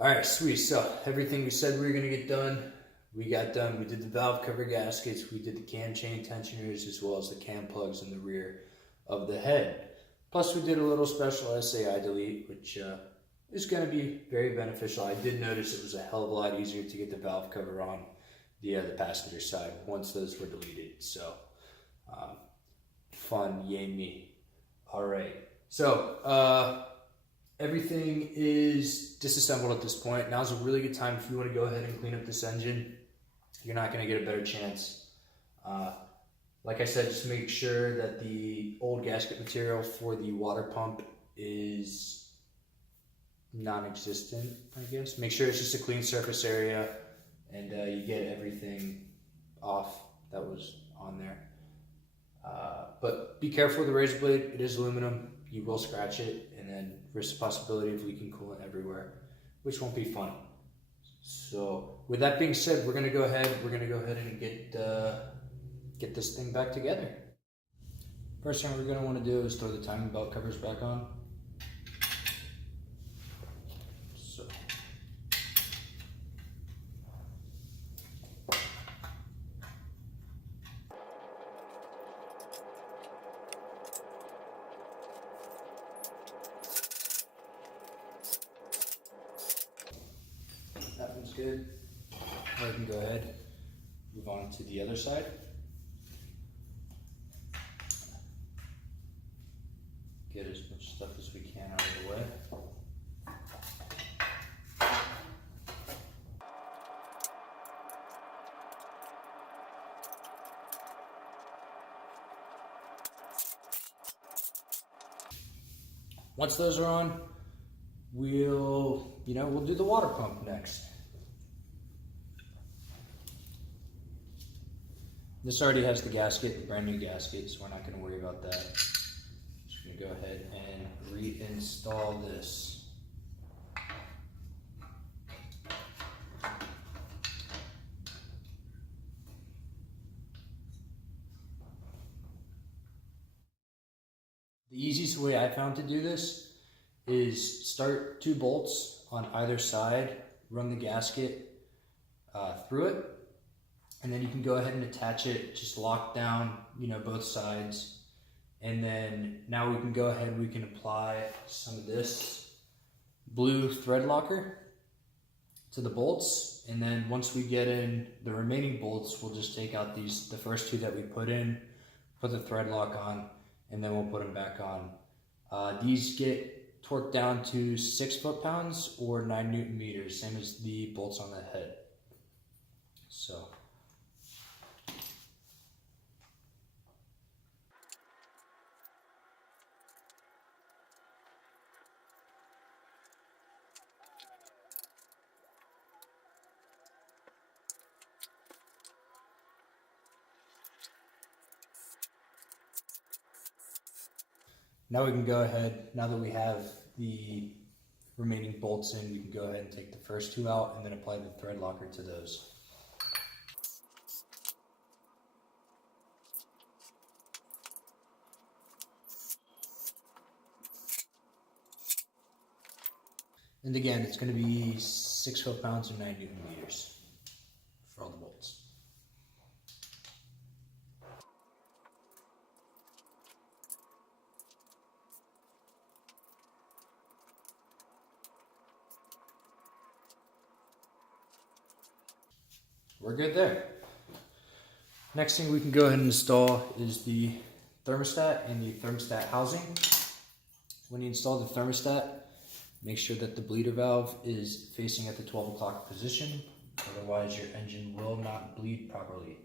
All right, sweet. So everything we said we were gonna get done, we got done. We did the valve cover gaskets, we did the cam chain tensioners, as well as the cam plugs in the rear of the head. Plus we did a little special SAI delete, which is gonna be very beneficial. I did notice it was a hell of a lot easier to get the valve cover on the passenger side once those were deleted. So fun, yay me. All right, so everything is disassembled at this point. Now's a really good time if you want to go ahead and clean up this engine. You're not going to get a better chance. Like I said, just make sure that the old gasket material for the water pump is non-existent, I guess. Make sure it's just a clean surface area and you get everything off that was on there. But be careful with the razor blade. It is aluminum. You will scratch it and then risk the possibility of leaking coolant everywhere, which won't be fun. So with that being said, we're gonna go ahead and get this thing back together. First thing we're gonna want to do is throw the timing belt covers back on. So that one's good. Now we can go ahead, move on to the other side. Get as much stuff as we can out of the way. Once those are on, we'll do the water pump next. This already has the gasket, the brand new gasket, so we're not going to worry about that. Just going to go ahead and reinstall this. The easiest way I found to do this is start 2 bolts on either side, run the gasket through it, and then you can go ahead and attach it, just lock down, both sides. And then now we can go ahead, we can apply some of this blue thread locker to the bolts. And then once we get in the remaining bolts, we'll just take out the first 2 that we put in, put the thread lock on, and then we'll put them back on. These get torqued down to 6 foot-pounds or 9 Newton meters, same as the bolts on the head. So. Now we can go ahead, now that we have the remaining bolts in, we can go ahead and take the first 2 out and then apply the thread locker to those. And again, it's going to be 6 foot-pounds or 9 Newton meters for all the bolts. We're good there. Next thing we can go ahead and install is the thermostat and the thermostat housing. When you install the thermostat, make sure that the bleeder valve is facing at the 12 o'clock position, otherwise your engine will not bleed properly.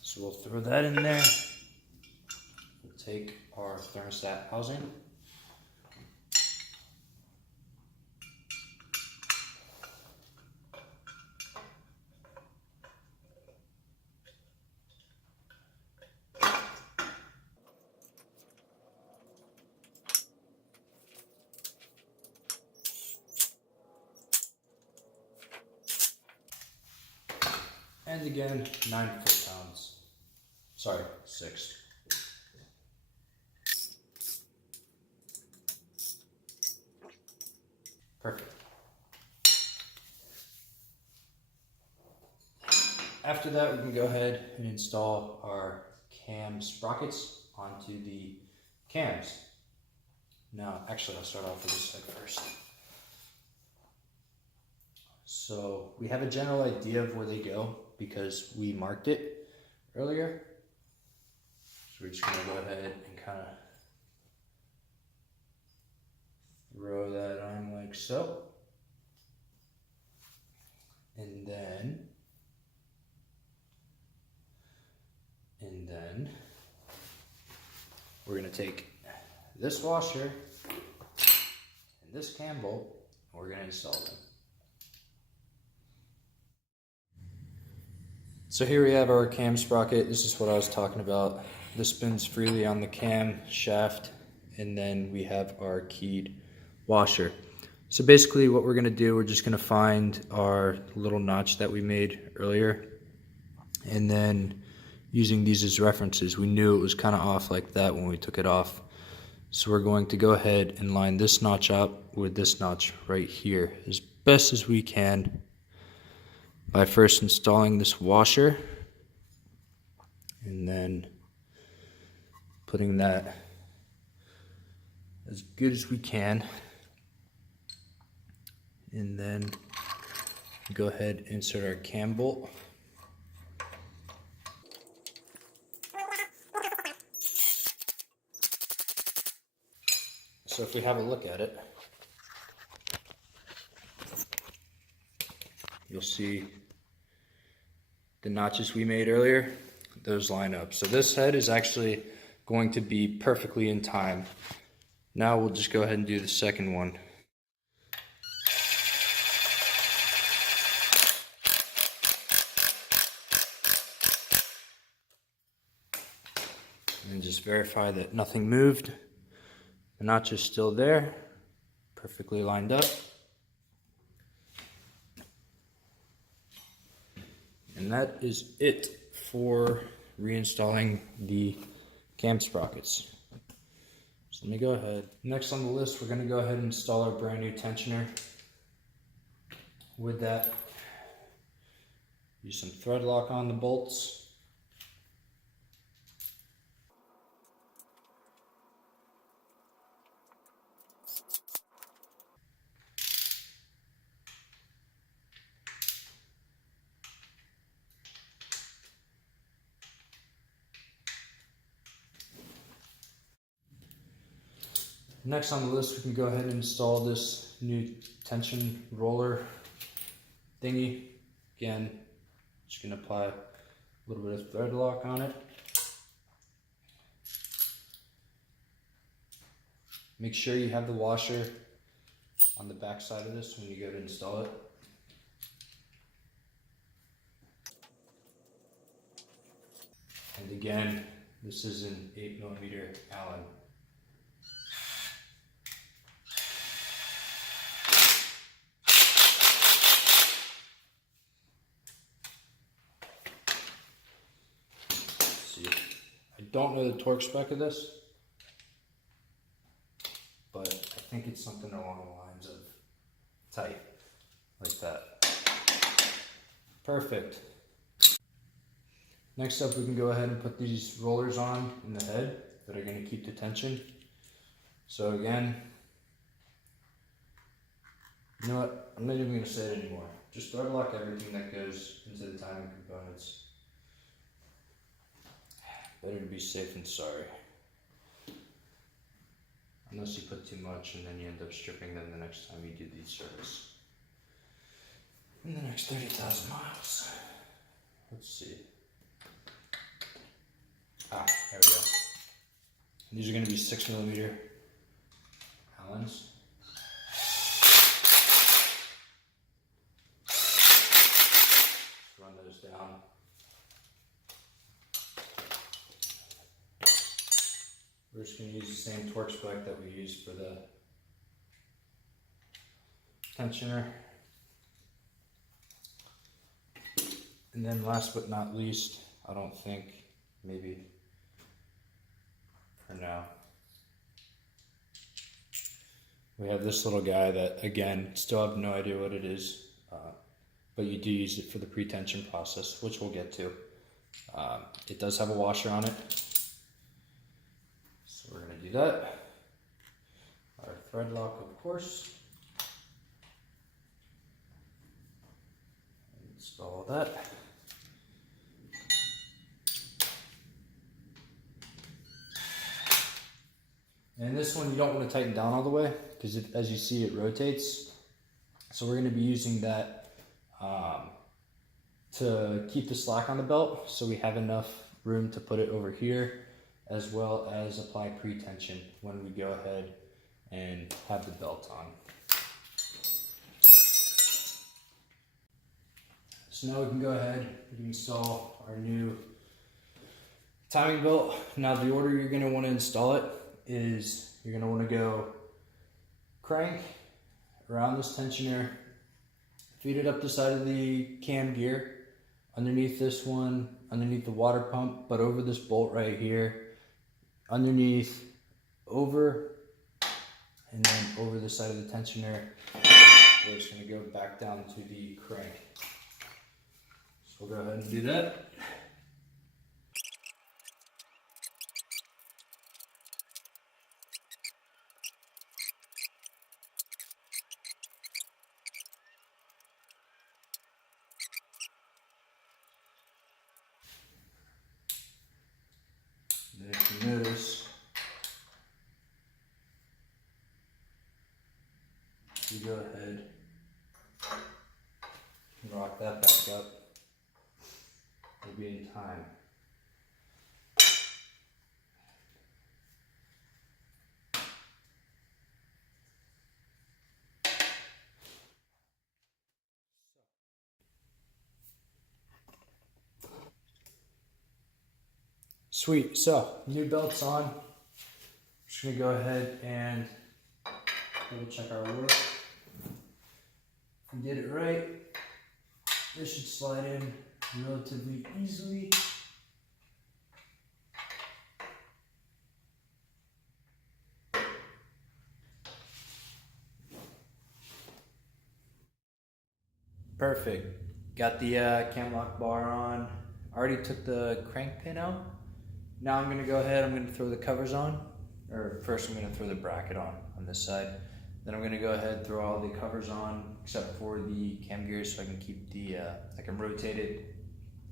So we'll throw that in there. We'll take our thermostat housing. And again, 9 foot-pounds. Sorry, 6. Perfect. After that, we can go ahead and install our cam sprockets onto the cams. Now, actually, I'll start off with this side first. So we have a general idea of where they go because we marked it earlier. So we're just gonna go ahead and kind of throw that on like so. And then we're gonna take this washer and this cam bolt, and we're gonna install them. So here we have our cam sprocket. This is what I was talking about. This spins freely on the cam shaft, and then we have our keyed washer. So basically what we're gonna do, we're just gonna find our little notch that we made earlier, and then using these as references, we knew it was kind of off like that when we took it off. So we're going to go ahead and line this notch up with this notch right here as best as we can by first installing this washer and then putting that as good as we can, and then go ahead and insert our cam bolt. So if we have a look at it, you'll see the notches we made earlier, those line up. So this head is actually going to be perfectly in time. Now we'll just go ahead and do the second one. And just verify that nothing moved. The notch is still there, perfectly lined up. And that is it for reinstalling the cam sprockets. So let me go ahead. Next on the list, we're gonna go ahead and install our brand new tensioner. With that, use some thread lock on the bolts. Next on the list, we can go ahead and install this new tension roller thingy. Again, just gonna apply a little bit of thread lock on it. Make sure you have the washer on the back side of this when you go to install it. And again, this is an 8mm Allen. I don't know the torque spec of this, but I think it's something along the lines of tight, like that. Perfect. Next up, we can go ahead and put these rollers on in the head that are going to keep the tension. So again, you know what, I'm not even going to say it anymore. Just thread lock everything that goes into the timing components. Better to be safe than sorry. Unless you put too much and then you end up stripping them the next time you do the service. In the next 30,000 miles. Let's see. Ah, there we go. These are going to be 6mm Allens. Let's run those down. We're just going to use the same torque spec that we used for the tensioner. And then last but not least, I don't think, maybe for now, we have this little guy that, again, still have no idea what it is. but you do use it for the pre-tension process, which we'll get to. It does have a washer on it, so we're going to do that. Our thread lock, of course. Install that. And this one you don't want to tighten down all the way because as you see it rotates. So we're going to be using that to keep the slack on the belt so we have enough room to put it over here, as well as apply pre-tension when we go ahead and have the belt on. So now we can go ahead and install our new timing belt. Now the order you're going to want to install it is you're going to want to go crank around this tensioner, feed it up the side of the cam gear, underneath this one, underneath the water pump, but over this bolt right here, underneath, over, and then over the side of the tensioner. We're just going to go back down to the crank. So we'll go ahead and do that. Then if you notice, you go ahead and rock that back up. We'll be in time. Sweet, so new belt's on. Just gonna go ahead and double check our work. If we did it right, this should slide in relatively easily. Perfect. Got the cam lock bar on. Already took the crank pin out. Now I'm going to go ahead, I'm going to throw the covers on. Or first I'm going to throw the bracket on this side. Then I'm going to go ahead and throw all the covers on except for the cam gears so I can keep the, I can rotate it,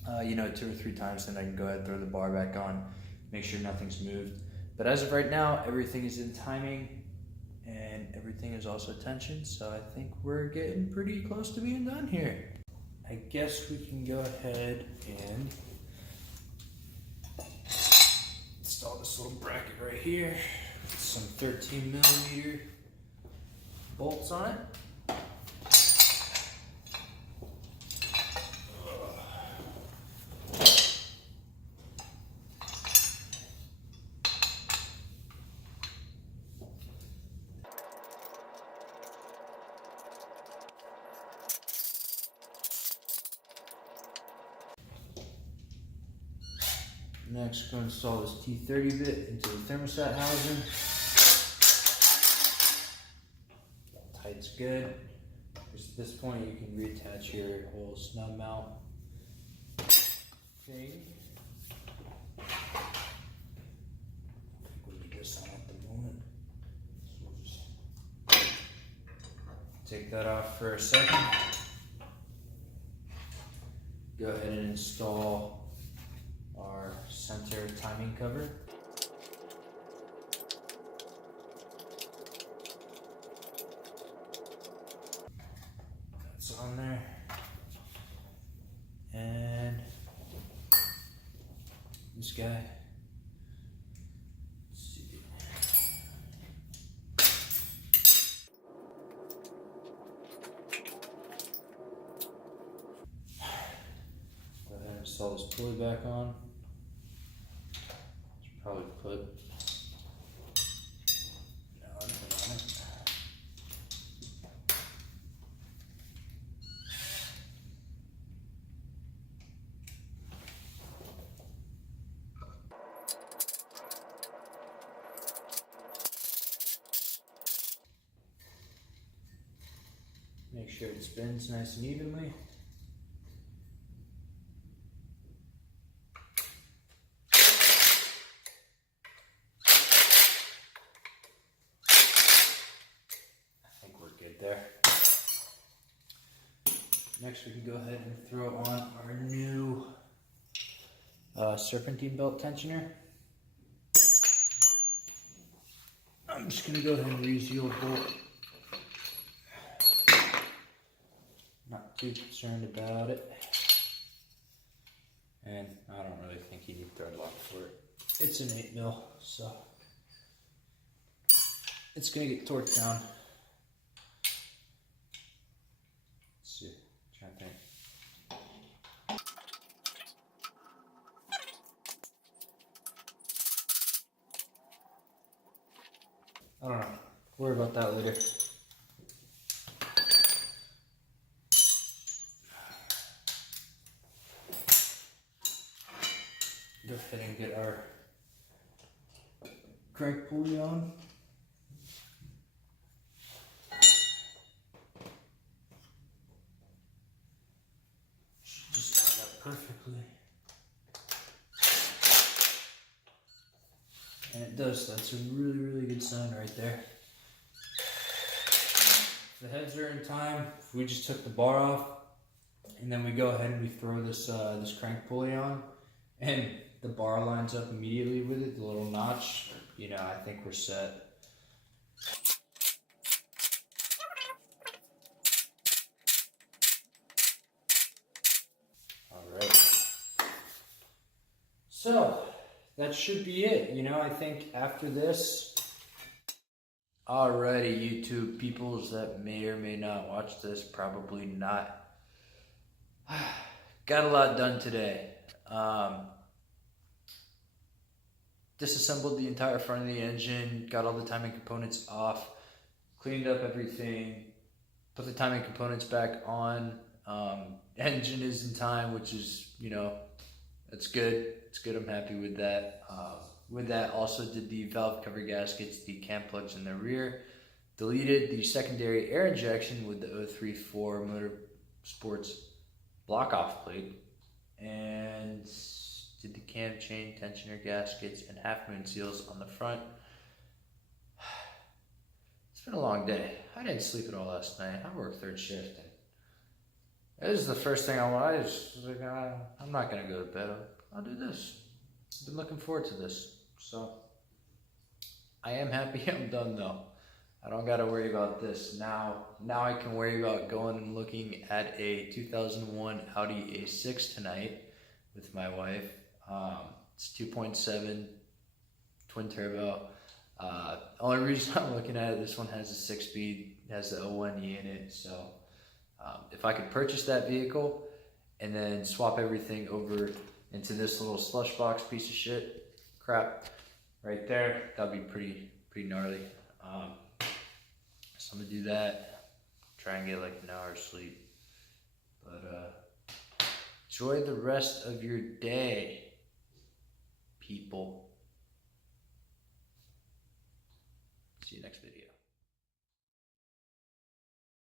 2 or 3 times. Then I can go ahead and throw the bar back on, make sure nothing's moved. But as of right now, everything is in timing and everything is also tension. So I think we're getting pretty close to being done here. I guess we can go ahead and install this little bracket right here. Some 13mm bolts on it. Next, we're going to install this T30 bit into the thermostat housing. Tight's good. Just at this point, you can reattach your whole snub mount thing. We'll leave this on at the moment. So we'll just take that off for a second. Go ahead and install our center timing cover. That's on there. And this guy. Let's see. Go ahead and install this pulley back on. Probably put on it. Make sure it spins nice and evenly. Next we can go ahead and throw on our new Serpentine belt tensioner. I'm just going to go ahead and reuse the old bolt. Not too concerned about it. And I don't really think you need thread lock for it. It's an 8mm, so it's going to get torqued down. Let's see, trying to think. I don't know. Worry about that later. Go ahead and get our crank pulley on. Should just line up perfectly. And it does. That's a really, really good sign right there. The heads are in time. If we just took the bar off, and then we go ahead and we throw this this crank pulley on, and the bar lines up immediately with it, the little notch, you know, I think we're set. All right. So that should be it. You know, I think after this, alrighty, YouTube peoples that may or may not watch this, probably not. Got a lot done today. Disassembled the entire front of the engine, got all the timing components off, cleaned up everything, put the timing components back on. Engine is in time, which is, you know, that's good. It's good. I'm happy with that. With that, also did the valve cover gaskets, the cam plugs in the rear, deleted the secondary air injection with the 034 Motorsports block off plate, and did the cam chain tensioner gaskets and half moon seals on the front. It's been a long day. I didn't sleep at all last night. I worked third shift, and this is the first thing I want. I was like, I'm not gonna go to bed. I'll do this. I've been looking forward to this. So I am happy I'm done though. I don't got to worry about this. Now I can worry about going and looking at a 2001 Audi RS6 tonight with my wife. It's 2.7 twin turbo. Only reason I'm looking at it, this one has a 6-speed, has the 01E in it. So if I could purchase that vehicle and then swap everything over into this little slush box piece of shit crap right there, that'd be pretty gnarly. So I'm gonna do that, try and get like an hour's sleep, but enjoy the rest of your day, people. See you next video.